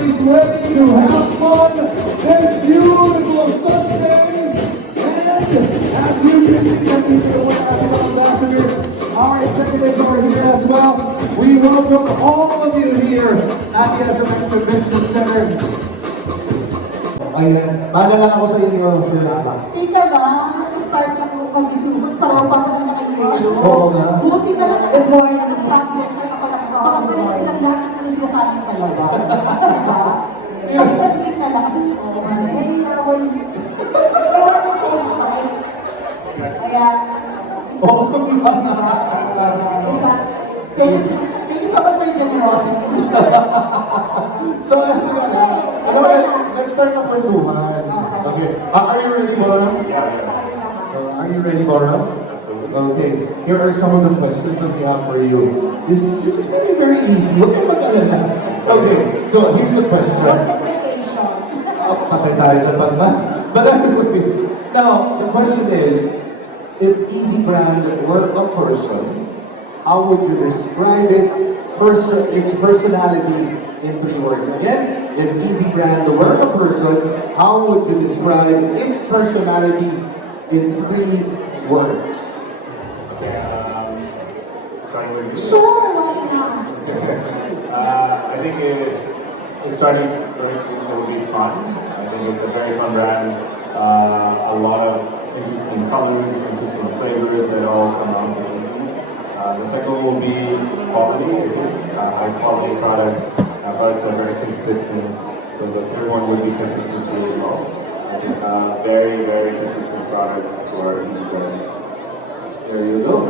Everybody's ready to have fun this beautiful Sunday. And as you can see, that we can win our ambassadors. Our executives are here as well. We welcome all of you here at the SMX Convention Center. Ayan, madala ako sa inyo, Sir Lala. Ika lang, stars lang ako pag-isubot, pareho pa kami nakaihilo. Oo nga. Buti na lang naka-form, naka-strapless siya, ako nakagawa. Baka pala na silang lahat kasi sino sila sa aming dalawa. Pero translate na lang kasi po. Ay, ako. I want to change mine. Kaya, thank you so much for your generosity. So, let's start the kwentuhan. Okay. Are you ready, Bora? Are you ready, Bora? Okay. Here are some of the questions that we have for you. This is very, very easy. Huwag kayong mag-alala. Okay. So, here's the question. Patay tayo sa pagmat. But anyways, now, the question is, if Easy Brand were a person, how would you describe its personality in 3 words? Again, if Easy Brand were a person, how would you describe its personality in 3 words? Starting with you. Sure, why not? I think starting first, it would be fun. I think it's a very fun brand. A lot of interesting colors, interesting flavors that all come out from Disney. The second one will be quality. I think high quality products. Products are very consistent. So the third one would be consistency as well. I think very, very consistent products for Easy Brand. There you go.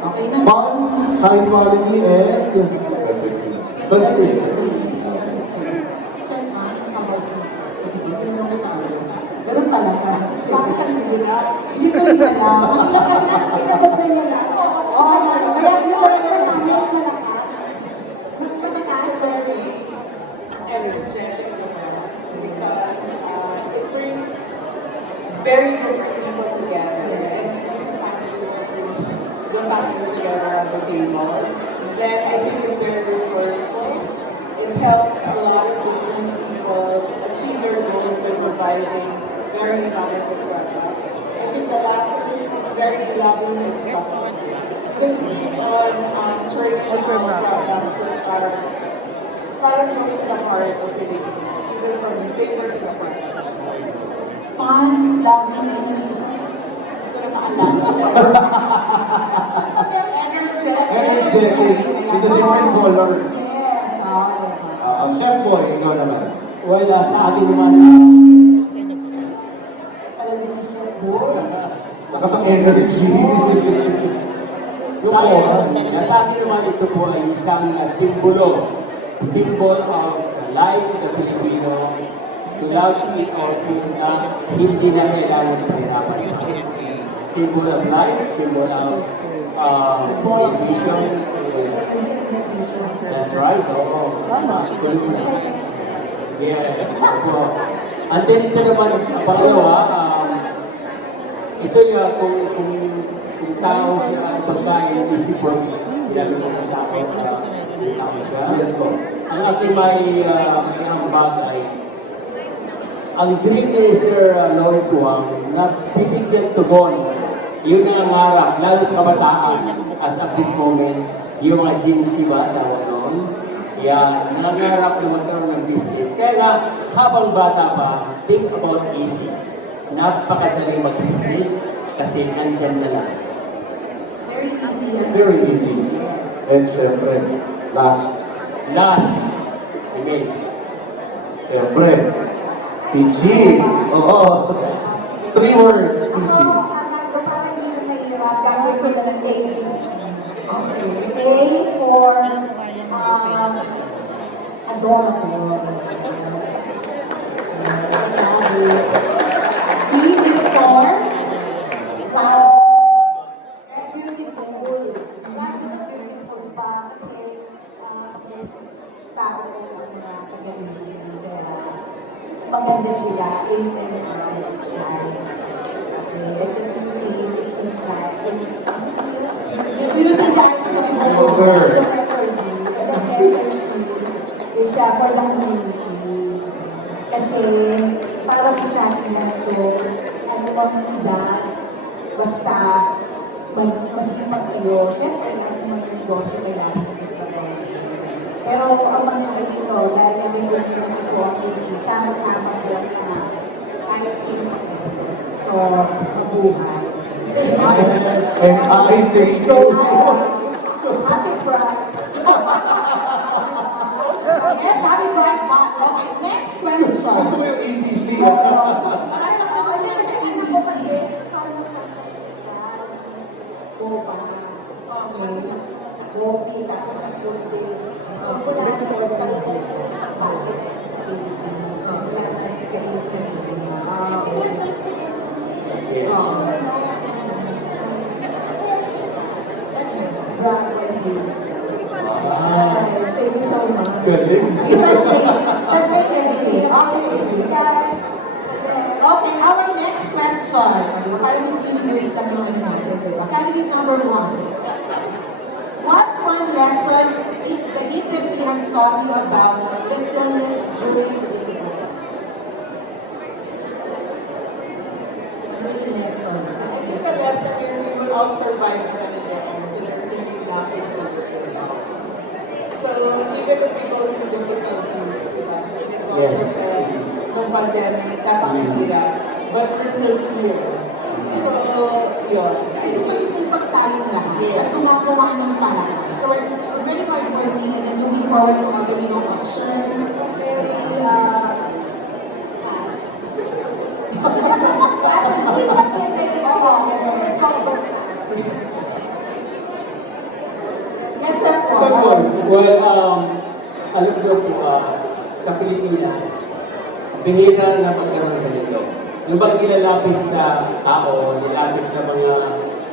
Okay na. Fun, high quality, and consistency. Chef, how about you? Hindi rin ako tayo. Ganun talaga. Bakit ang hirap? Hindi ko rin alam. Ang hirap kasi sinagot na niya lang. Oo, kaya yung wala ko namin malakas. Malakas, very energetic naman because it brings very different people together. And when it's a family that brings the family together on the table, then I think it's very resourceful. It helps a lot of business people achieve their goals by providing very innovative products. I think the last one is it's very loving to its customers because it keeps on turning out products that are close to the heart of Filipinos, even from the flavors and the products. Fun, loving, and amazing. Hindi ko na maalala. Very energetic. Energetic, with the different colors. Yes, diba? Chef Boy, ikaw naman. Wala, sa akin naman, Alam niyo si Chef Boy. Lakas ang energy. Yung aura. sa akin naman ito po ay isang symbol of the life of the Filipino, to love to eat our food na hindi na kailangan pahirapan. Symbol of life, symbol of vision. That's right, oo. Tama, tuloy mo. Yes, opo. And then ito naman, ang pangalawa, ito yung kung tao siya, pagkain, isip ko, sinabi ko ng tao siya. Yes po. Ang aking may ambag ay, ang dream ni Sir Lawrence Wang na bibigyan tugon, yun ang nangarap, lalo sa kabataan, as of this moment, yung mga Gen Z ba, tawag doon? Yan, nangangarap na magkaroon ng business. Kaya nga, habang bata pa, think about easy. Napakadaling mag-business kasi nandyan na lang. Very easy. Very easy. And syempre, last. Sige. Syempre, Peachy. Oo. 3 words, Peachy. Ako, agad ko para hindi na mahirap, gagawin ko na ng ABC. Okay. A for Adorable. B is for proud. And beautiful. Lagi na beautiful pa kasi tao ang mga taga-isip. Kaya maganda sila in and outside. Okay, and the beauty is inside. Dito sa dyan sa sabi ko. Over. So, the better is for the community. sa ating lahat to, ano bang edad, basta masipag kayo. Siyempre, lahat ng mga negosyo kailangan natin trabaho. Pero ang maganda dito, dahil may community po ang AC, sama-sama po na kahit sino pa kayo. So, mabuhay. And I think Happy Pride! Yes, happy Pride Month. Okay, next question. gusto mo yung ABC. Marami na kayo ulit sa ABC. Fan na fan talaga siya. Boba. Okay. Sa naman sa coffee, tapos sa food day. Wala na nagkaroon tayo nakapagod ako sa Philippines. Wala na kaisip. Kasi wonderful ang dumi. Yes. Sure na that's what's brought with you. Thank you so much. Galing. You translate everything. Okay, so guys. Okay, our next question. Diba? Parang Miss Universe lang yung ano natin, diba? Candidate number 1. What's one lesson the industry has taught you about resilience during the difficult times? Ano yung lesson sa I think the industry? lesson is we will all survive naman in the end, so there's really nothing to worry about. So even if we go through difficulties, di ba? Yes. Ng pandemic, napakahirap, but we're still here. So, yun. Kasi masisipag tayong lahat Yes. at gumagawa ng paraan. So we're very hardworking and then looking forward to all the options. Very fast. Fast and simple. Yes, sir po. Sir Paul. Well, alam niyo po, sa Pilipinas, bihira na magkaroon ng ganito. Yung bang nilalapit sa tao, nilalapit sa mga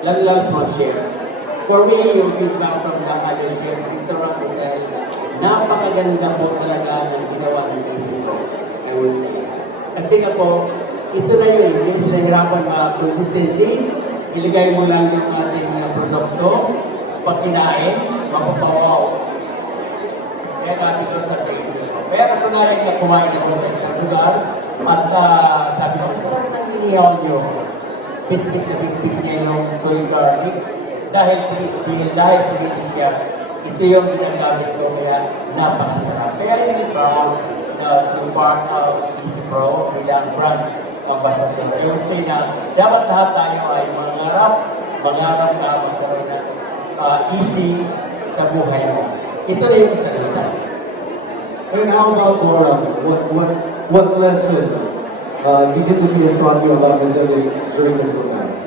lalo sa mga chef. For me, yung feedback from the other chefs, restaurant, hotel, napakaganda po talaga ng ginawa ng AC Pro, I would say. Kasi nga po, ito na yun, hindi na sila hirapan ma-consistency, iligay mo lang yung ating produkto, pag kinain, mapapawaw. Kaya natin ko sa Basil. Kaya katunayan niya kumain ako sa isang lugar at sabi ko, ang sarap ng inihaw niyo. Bit-bit na bit-bit niya yung soy garlic dahil dito siya. Ito yung ginagamit ko kaya napakasarap. Kaya really proud na to be part of Easy Pro bilang brand ambassador. I would say na dapat lahat tayo ay mangarap ka magkaroon ng easy sa buhay mo. Ito na yung masalitan. And how about Laura? What lesson the industry has taught you about resilience during difficult times?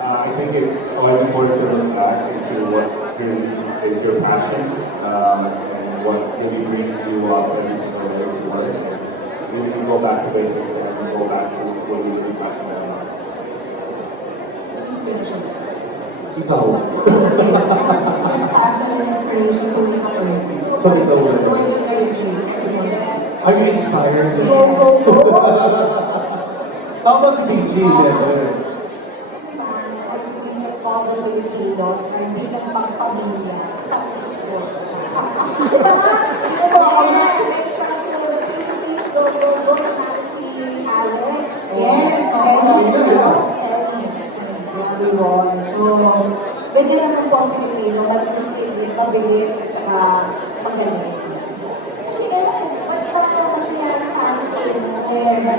I think it's always important to look back into what really is your passion and what really brings you up every single day to work. And really go back to basics and go back to what you're really passionate about. Inspiration. Ikaw. It's passion and inspiration to wake up early. So ikaw To wala. wake up early every morning. Are you inspired? Go, go, go! How about si PG, syempre? Pag-ibig ng all the Filipinos na hindi lang pang-pamilya, pang-sports na. Diba? Congratulations to the Philippines. Go, go, go! Nanalo si Alex. Yes, Ellis. Ellis. Very wrong. So, ganyan naman po ang Pilipino, mag-resilient, mabilis, at saka magaling. Kasi basta masaya ang tao po.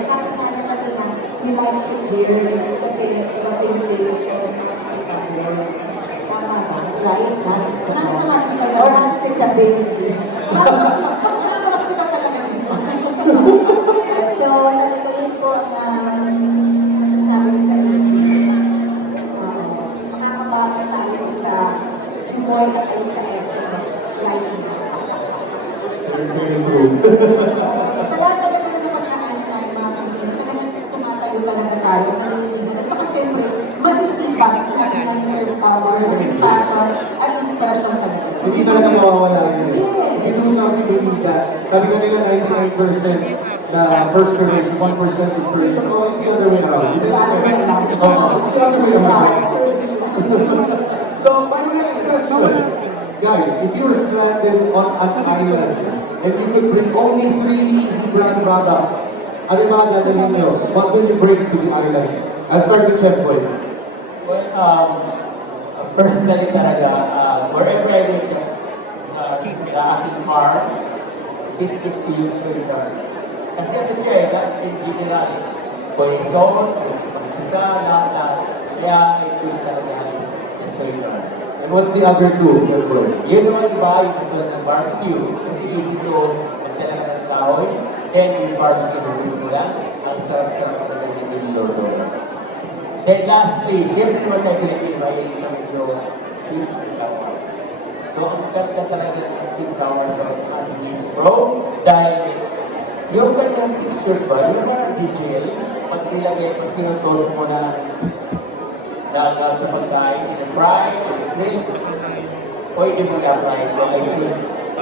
Sabi nga na kanina, we like it here kasi ang Pilipino siya hospitable. Tama ba? Right? Marami na hospital or hospitality. Marami na hospital talaga dito. So, talaga yun po ang masasabi ko sa isip. Makakabakan tayo sa tumor na kayo sa SMX right now. Very true. Sa lahat talaga na napagdaanan natin mga Pilipino, talagang tumatayo talaga tayo, maninindigan. At saka syempre, masisipag. Sinabi nga ni Sir Power, with passion at inspiration talaga. Hindi talaga mawawala yun eh. Yes. You do something, you need that. Sabi ko nila 99% na perspiration, 1% inspiration. Oh, it's the other way around. Hindi The other way around. Oh, it's the other way around. So, my next question. Guys, if you were stranded on an island and you could bring only 3 Easy brand products, Ano yung mga dadalhin nyo? What will you bring to the island? I'll start with Chef Boy. Well, personally talaga, wherever I went sa aking farm, bit-bit ko yung soy garlic. Kasi ano siya in general, pwede sauce, pwede pang-isa, lahat. Kaya I choose talaga is the soy garlic. And what's the other two, Chef Boy? Yun naman iba, yung katulad ng barbecue. Kasi easy to magdala ka ng kahoy, then yung barbecue mo mismo lang, ang sarap-sarap talaga yung niluluto. Then lastly, siyempre naman tayo Pilipino, mahilig sa medyo sweet and sour. So ang ganda talaga ng sweet sour sauce ng ating easy bro, dahil yung kanyang textures ba, yung mga nag-gel, pag nilagay, pag tinotoast mo na sa pagkain, in a fry, in a grill, pwede mo i-apply. So I choose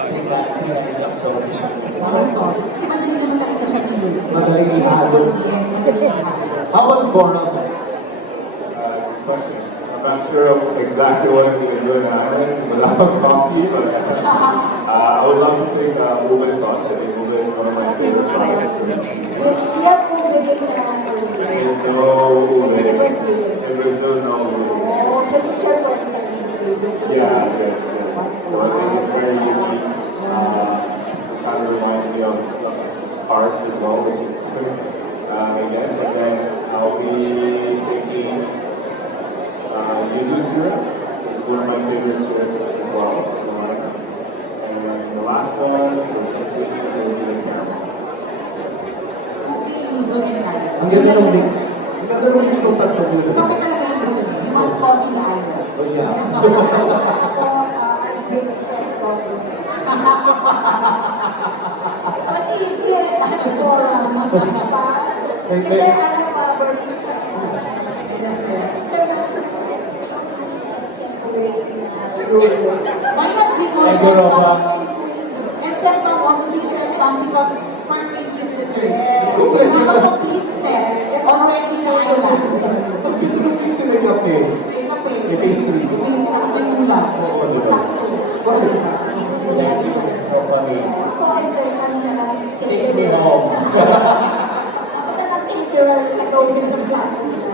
three kinds of sauces na easy Mga sauces. Kasi madali naman talaga siya iluto. Madaling ihalo. Yes, madali ihalo. How about Boram? Good question. I'm not sure exactly what I'm going to do in the island without coffee, but I would love to take ube sauce. I think ube is one of my favorite products. Di yan po bigyan na There's no ube. In Brazil, no ube. Oh, so it's your first time in gusto Yes. So I think it's very unique. It kind of reminds me of parts as well, which is good, I guess. And then I'll be taking yuzu syrup. It's one of my favorite syrups as well. And then the last one, for some sweetness, it will be the caramel. Ube, yuzu, and caramel. Ang ganda ng mix. Ang ganda ng mix ng tatlong yun. Kape talaga yung gusto niya. He wants coffee in the island. Oh, yeah. Kasi siya kasi Boram. Kasi ano pa, barista and siya. International chef. Why not bring also And Chef Boram, Pam? And Chef Pam also bring Chef Pam because for pastries desserts. So you have a complete set already sa island. Dito nung mix yung kape. May kape. May pastry. May pastry tapos may ulam. Oo, diba? Sakto. So, diba? Thank you, Mr. Kami. Ako, ano na lang, Take me home. ako na lang caterer na gawin sa plato niya.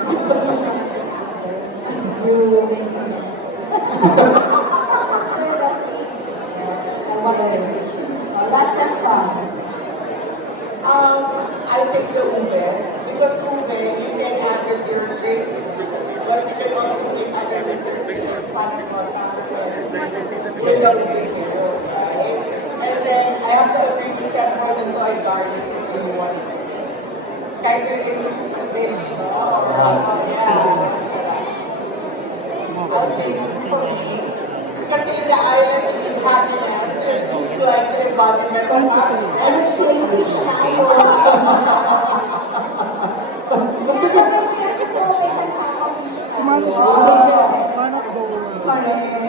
You make a mess. After the plates, I wash the dishes. Last chef pa. I take the ube because ube you can add it to your drinks, but you can also make other desserts like panna cotta and drinks with the ube syrup, right? And then I have to agree with Chef for the soy garlic is really one of the best. Kahit nilagay mo siya sa fish, no? Yeah, sarap. I'll say for me, kasi in the island you need happiness and she's like the embodiment of happiness. I would say fish tayo.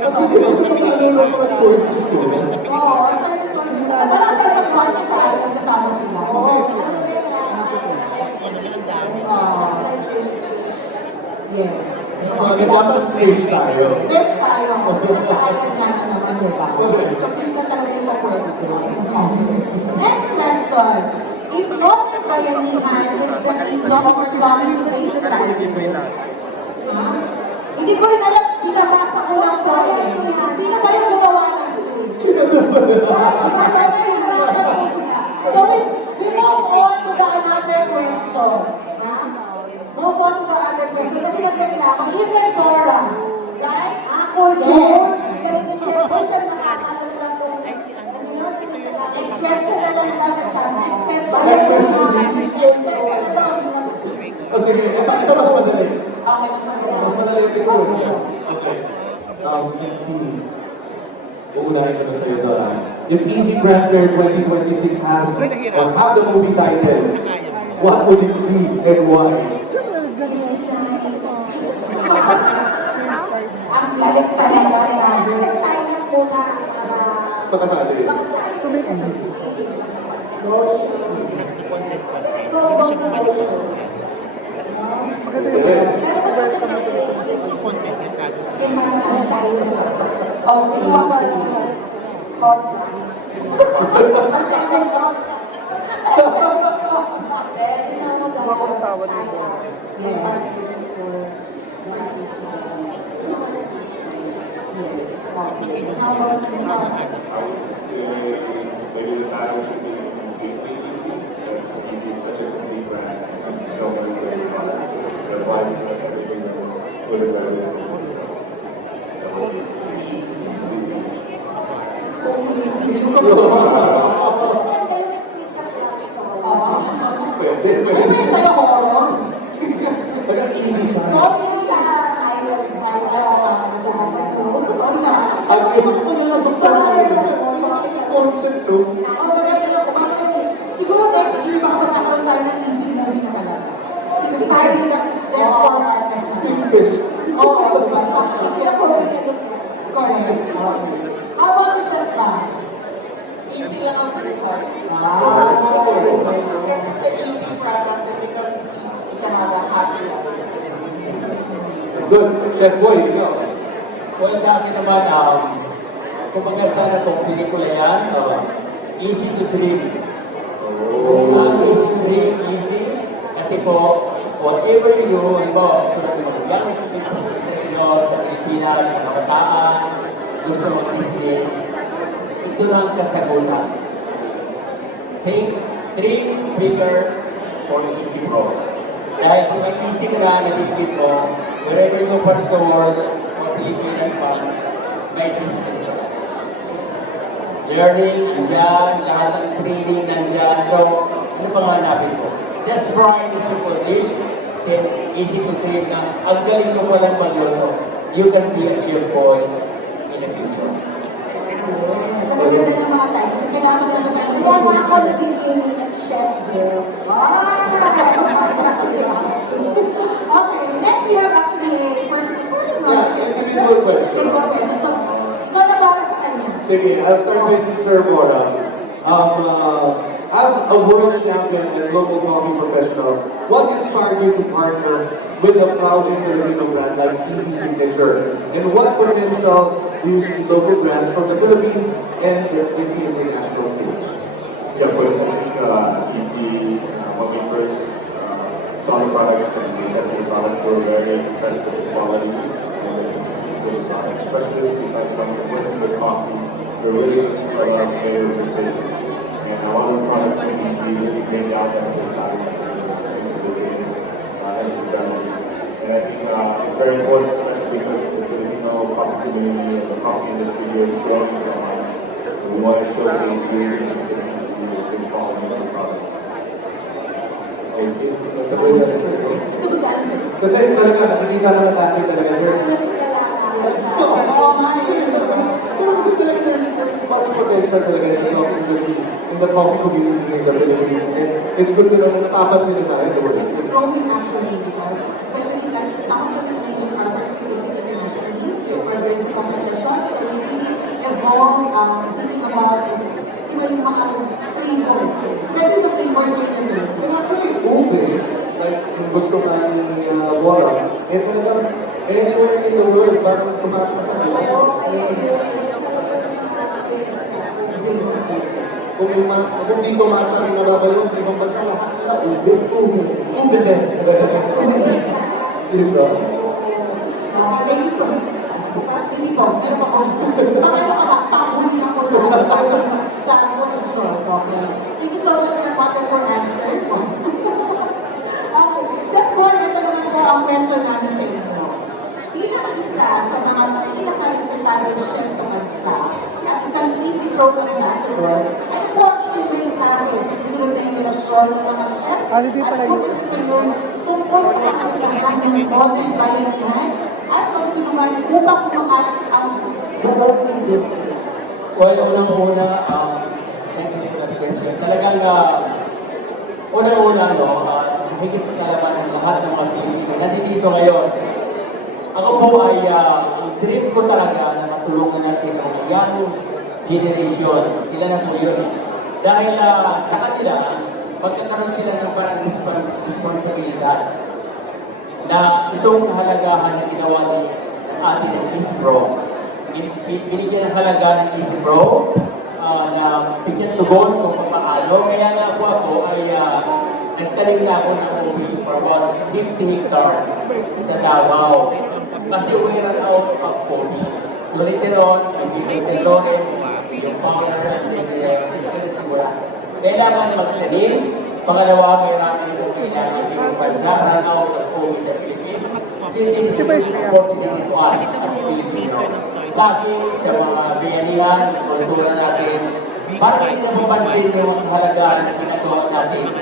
Ano yung mga choices yun? Oo, ang sarap ng choices. Parang ang sarap mag-party sa island kasama sila. Yes. So, dapat fish tayo. Fish tayo. Kasi nasa island nga na naman, di ba? So fish na talaga yung pwede ko. Next question. If modern bayanihan is the key to overcoming today's challenges, hindi ko rin alam, binabasa ko lang po eh. Sino ba yung gumawa ng script? Sino doon ba na? So we move on to the another question. Move on to the other question. Kasi nagreklamo, even Bora, right? Culture. Ganito siya po siya nakakalam lang kung ano yun, next question na lang daw nagsabi. Next question. Next question, Next question na daw. O sige, ito mas madali. Okay, mas madali. Mas madali yung next question. Okay. Let's see. Uunahin ko na sa'yo na. If Easy Grand Fair 2026 has or have the movie title, what would it be and why? Ang galing talaga. Nag-sign up muna para Pagkasali. makasali ko sa motion. Go motion. Pero mas maganda kasi mas sign up. Okay, sige. contract. Attendance contract. Pero tinawag ako Yes. partnership for the global business. Yes. Okay. How about you, Mama? I would say maybe the title should be completely easy, because Easy is such a complete brand. It's so many great products. It applies to everything that we're putting in our business. Easy. You go. And then with Mr. Flash Pwede, Ano pwede. yung sa'yo, horror? Parang easy sign. Sorry sa island. Sorry na. Ang Gusto ko yun, nabukta na concept, no? Siguro next year, baka magkakaroon tayo ng easy movie na talaga. Starring the best foreign artist na. Pimpest. Oo, diba? Correct. Okay. How about the chef ba? Easy lang ang buhay. Wow. Kasi sa easy products, it becomes easy to have a happy life. That's good. Chef Boy, ikaw. Well, sa akin naman, kumbaga sana itong pelikula yan, easy to dream. Easy to dream, easy. Kasi po, whatever you do, halimbawa, tulad ng mga young entrepreneur sa Pilipinas, mga kabataan, gusto mag-business, ito lang kasagutan. Dream bigger for Easy Pro. Dahil kung may easy ka na nabibigit mo, wherever you go in the world, o Pilipinas man, may business ka. Learning, andyan, lahat ng training, nandyan. So, ano pang hanapin ko? Just try the simple dish, then easy to dream na ang galing mo palang magluto. You can be a chef boy in the future. Yes. Ang ganda ng mga tayo. So, kailangan maganda tayo ng Kaya nga ako nagiging chef girl. Okay, next we have actually a personal. Yeah, individual question. Individual question. So, ikaw na para sa kanya. Sige, I'll start with Sir Mora. As a world champion and global coffee professional, what inspired you to partner with a proudly Filipino brand like Easy Signature? And what potential do you see local brands from the Philippines and in the international stage? Yeah, of course, I think Easy, when we first saw the products and we tested the products, we were very impressed with the quality and the consistency of the product, especially because when we're working with coffee, we're really looking for a lot of flavor precision. And a lot of the products from Easy really bring out that precise flavor into the drinks, into the beverages. And I think it's very important, especially because the Filipino coffee community and the coffee industry here is growing so much. So we want to showcase really consistency with good quality of the products. Okay, that's a good answer. No? It's a good answer. Kasi talaga, nakikita naman natin talaga, there's Oo nga eh. Pero kasi talaga there's much potential talaga in the coffee industry, in the coffee community here in the Philippines. And it's good to know na napapansin na tayo in the world. This is growing actually, di ba? Especially that some of the Filipinos are participating internationally where there is the competition. So they really evolve thinking about, di ba, yung mga flavors. Especially the flavors in the And Philippines. actually, ube, like yung gusto nga ni Bora, eh talagang anywhere in the world, parang tumatakas ang iba. Kung dito matcha ang pinababaliwan sa ibang bansa, lahat sila ube. Ube. Ube din. Diba? Thank you so much. Hindi po, meron pa po isa. Baka nakakapahuli na po sa person sa question. Okay. Thank you so much for that wonderful answer. Okay. Chef Boy, ito naman po ang question namin sa inyo. Bilang isa sa mga pinaka-respetadong chef sa bansa at isang Easy Pro ambassador, ano po ang inyong mensahe sa susunod na henerasyon ng mga chef at food entrepreneurs tungkol sa kahalagahan ng modern bayanihan at pagtutulungan upang umangat ang buong industriya? Well, unang-una, thank you for that question. Talagang, unang-una, sa higit sa kalaman ng lahat ng mga Pilipino, nandito ngayon. Ako po ay, ang dream ko talaga na matulungan natin ang mga young generation. Sila na po yun. Dahil sa kanila, magkakaroon sila ng parang responsibilidad na itong kahalagahan na ginawa ng atin ng Easy Pro binigyan ng halaga ng Easy Pro, na bigyan tugon kung paano. Kaya nga ako ay nagtanim na ako ng OB for about 50 hectares sa Davao. Kasi we ran out of OB. So later on, nandito si Lawrence, yung founder, and then nagsimula. Kailangan magtanim. Pangalawa, may rami na kung kailangan sa ibang bansa, run out of OB in the Philippines. So it is an opportunity to us as Filipino. Sa akin, sa mga bayanihan, kultura natin, parang hindi na mapansin yung halagaan na ginagawa natin.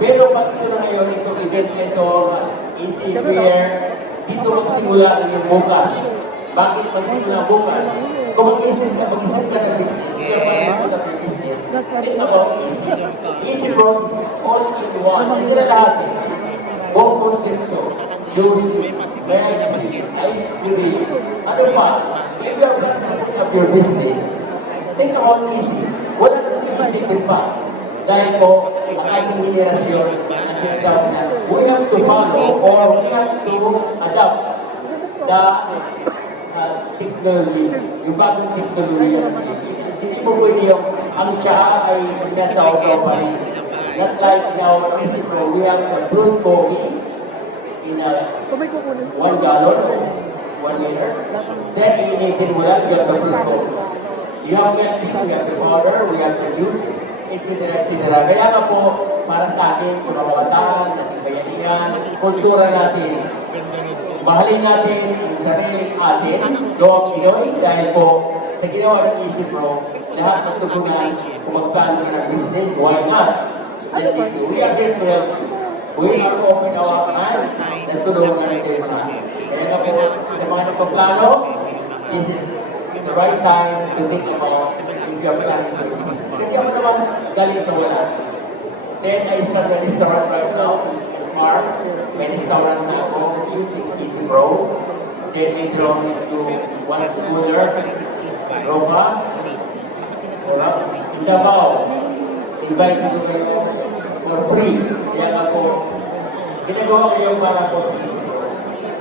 Pero pag ito na ngayon, itong event ito, as Easy Fair, dito magsimula ang yung bukas. Bakit magsimula bukas? Kung mag-isip ka ng business, hindi ka pa ng business, think about Easy. Easy Pro is all in one. Hindi na lahat eh. Buong konsepto, juicy, melty, ice cream, ano pa? If you are planning to put up your business, think about Easy. Wala ka nag-iisipin pa. Dahil po, ang ating henerasyon, ang tinatawag na, we have to follow or we have to adapt the technology, yung bagong teknolohiya ng Pilipinas. Hindi po pwede yung ang tsaa ay sinasawsaw pa rin. Not like in our Easy Pro, we have the brewed coffee in a 1 gallon or 1 liter. Then, iinitin mo lang, you have the brewed coffee. You have milk tea, we have the powder, we have the juice, etc. etc. Kaya nga po, para sa akin, sa mga kabataan, sa ating bayanihan, kultura natin, mahalin natin ang sariling atin, gawang Pinoy, dahil po sa ginawa ng Easy Pro, lahat ng tugunan, kung magplano ka ng business, why not? And we are here to help you. We are open our hands na tulungan kayo na. Kaya nga po, sa mga nagpaplano, this is the right time to think about if you are planning for business. Kasi ako naman galing sa wala. Then I started a restaurant right now in Park. May restaurant na ako using Easy Pro. Then later on, if you want to go there, Rofa, in Davao, invite ko kayo for free. Kaya nga po, ginagawa ko yung para po sa Easy Pro.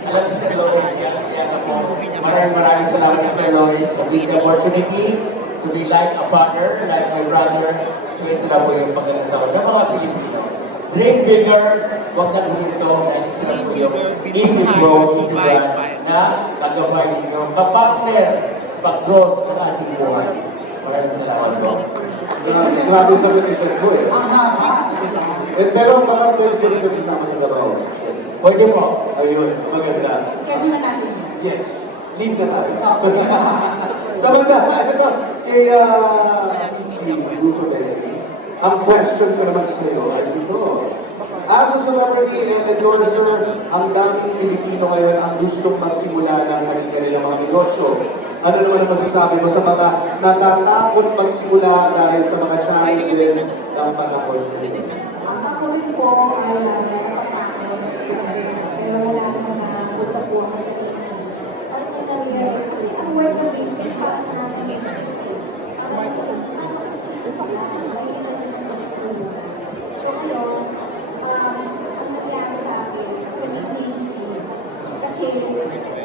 Alam ni Sir Lawrence yan, kaya nga po, maraming salamat ni Sir Lawrence to give the opportunity to be like a father, like my brother. So ito na po yung pagkakataon ng mga Pilipino. Dream bigger, huwag na huminto, dahil ito na po yung Easy Pro, Easy Brand na kagabay ninyo, kapartner sa pag-growth ng ating buhay. Maraming salamat po. Grabe sa petition ko eh. Ang haba. Pero baka pwede ko rin kami isama sa Davao. Pwede po. Ayun, maganda. Schedule na natin yun. Yes, leave na tayo. Okay. Samantala, ito, kay Michi Bufabay, ang question ko naman sa iyo ay ito. As a celebrity and endorser, ang daming Pilipino ngayon ang gustong magsimula ng kanilang mga negosyo. Ano naman ang masasabi mo sa mga natatakot magsimula dahil sa mga challenges ng panahon ngayon? Ako rin po ay natatakot. Pero wala nang napunta po ako sa isip. Ano ang nangyari? Kasi ang word ng business, parang namin ngayon. Parang ano kung sisimula, hindi lang naman po sa kulungan. So ngayon, ang nangyari sa akin, naging easy. Kasi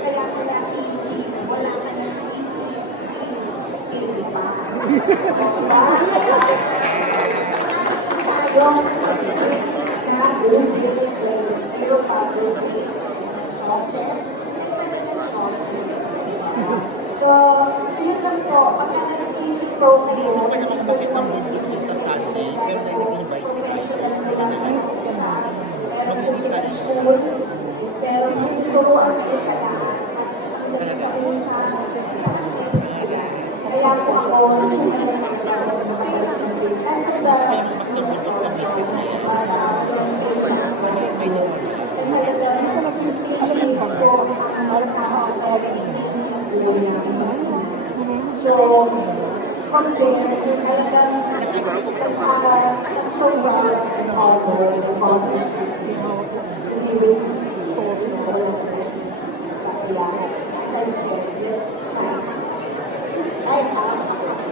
kaya pala easy, wala ka ng ETC. Iba. Diba? Kaya, lang tayo mag-drinks na Google, flavor zero, powder base, mga sauces, ay talaga sauce. So, yun lang po, pagka nag-Easy Pro kayo, hindi po naman dahil po professional po lang po sa meron po silang school, pero tuturuan kayo sa lahat at ang nagkakausap, lahat meron sila. Kaya po ako, sumunod na ako nakabalik ng drink. And the also, para friendly na ako sa iyo. And talagang simplicity po ang malasama ko kaya naging easy ang buhay namin mag-ina. So, from there, talagang I'm so proud and honored and Father's Day to be with easy. Kasi nga wala na easy. Kaya, as I said, let's sign up. Sign up.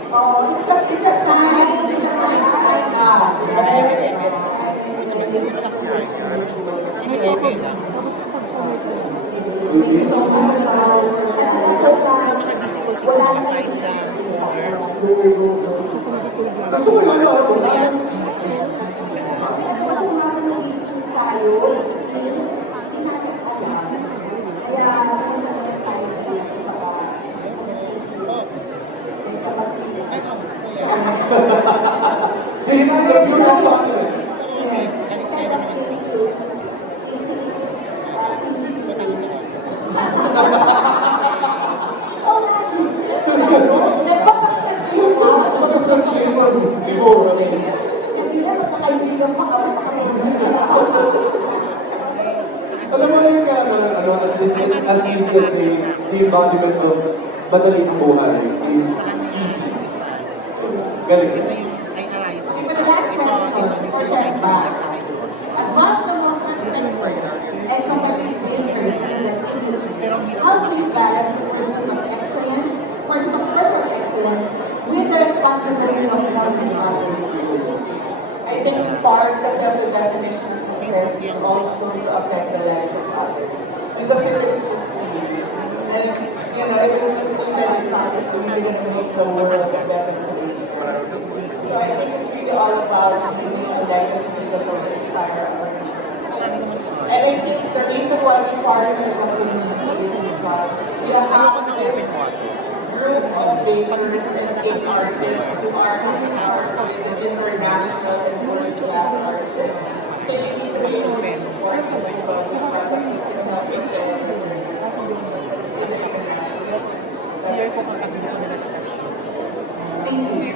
Oh, it's a sign. It's a sign. Sign up. Yes, it's a sign. And then there's spiritual. Thank you so much. Wala naisip yung go. Gusto mo yun, wala nang EEC. Kasi kung nga nag-iisip tayo, it means di natin alam. Kaya pumunta na rin tayo sa isip para mas isip. Kaysa mag-isip. They have the pure question. Yes, instead of thinking, easy is easy to think. Ikaw nga, easy. Siyempre, pakita-slip na. Translate for before. Hindi na magkakaibigan pa kami. Alam mo yun nga, as easy as saying, the embodiment of madali ang buhay is easy. Galing ka. Okay, for the last question, for Chef Ba. As one of the most respected and competitive bakers in the industry, how do you balance the pursuit of personal excellence with the responsibility of helping others grow? I think part kasi of the definition of success is also to affect the lives of others. Because if it's just you, and if it's just you, then it's not really going to make the world a better place, right? So I think it's really all about leaving a legacy that will inspire other people as well. And I think the reason why we partner the police is because we have this group of bakers and cake artists who are on par with the international and world-class artists. So you need to be able to support them as well with products that can help prepare their workers also in the international stage. That's Thank you.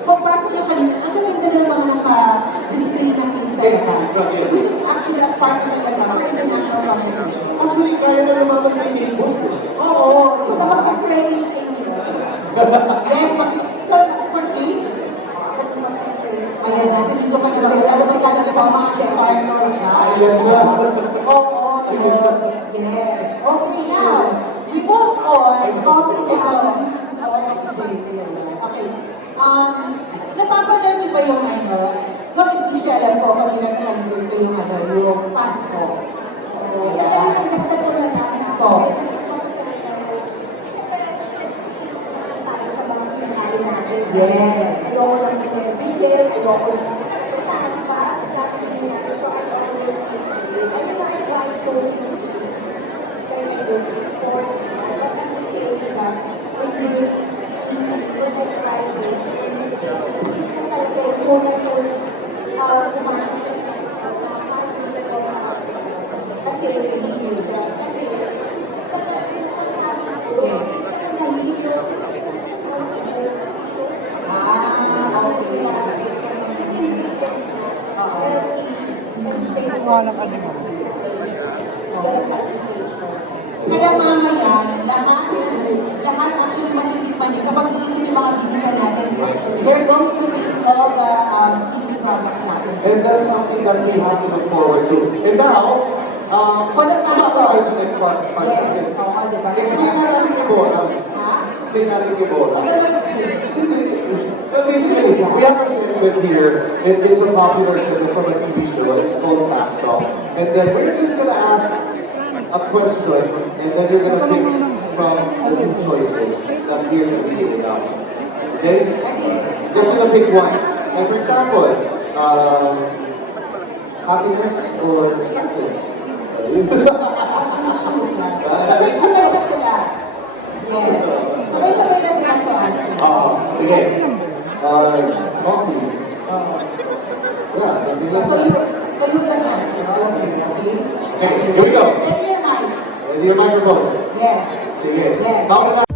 Kung pasok yung kanina, ang gaganda ng mga naka-display ng cake sa Yes, labas. yes. Which is actually a part na talaga for international competition. Actually, kaya na lumaban kay Kate Boss. Oo, Ito diba? naman mag-training sa inyo. Yes, ikaw for cakes, Ako naman mag-training sa ayan na, si Miss Luca na alam mo sila nag-iba ang mga chef partner siya. Ayan na. Oo, yun. Yes. Okay, now, we move on. Coffee Jockey. Oo, Coffee Jockey. Okay. Napapanood niyo ba yung ikaw Miss Disha, alam ko, familiar ka talaga ito yung yung fast talk. Sa kanilang dagdag ko na lang na. Oo. Kasi natikman ko talaga yung, siyempre, nag-iingat na po tayo sa mga kinakain natin. Yes. Ayoko ng bisel, ayoko ng putahan pa sa dami nangyayari. So I always eat clean. Ayun na, I try to eat clean. Then I don't eat pork anymore. But I'm just saying that with this easy, when I tried it, when it tastes, hindi po talaga yung unang-unang pumasok sa isip ko na susunod na ako. Kasi easy yan. Kasi pag nasasabi ko, Yes. kaya nahilo, sabi ko sa tao ko, Okay. nilalagay sa mga ingredients na healthy and safe for the palpitation. Kaya mamaya, lahat actually matitikman niyo kapag iinit yung mga bisita natin. They're going to taste all the easy products natin. And that's something that we have to look forward to. And now, For the fast tayo sa next part. Yes. Oo, diba? Explain na natin kay Bora. Ha? Explain natin kay Bora. Huwag ka naman explain. But basically, we have a segment here. It's a popular segment from a TV show. It's called Fast Talk. And then we're just gonna ask a question, and then you're gonna pick from the two choices that we're gonna be giving out. Okay? Just gonna pick one. Like for example, happiness or sadness? Sabay-sabay na sila. Yes. Sabay-sabay na sila to answer. Oo, sige. Coffee. Oo. Yeah, something like So that. you just answer, all of you, okay? Okay, here we go. Ready your mic. Ready your microphones. Yes. Sige. Yes. Count it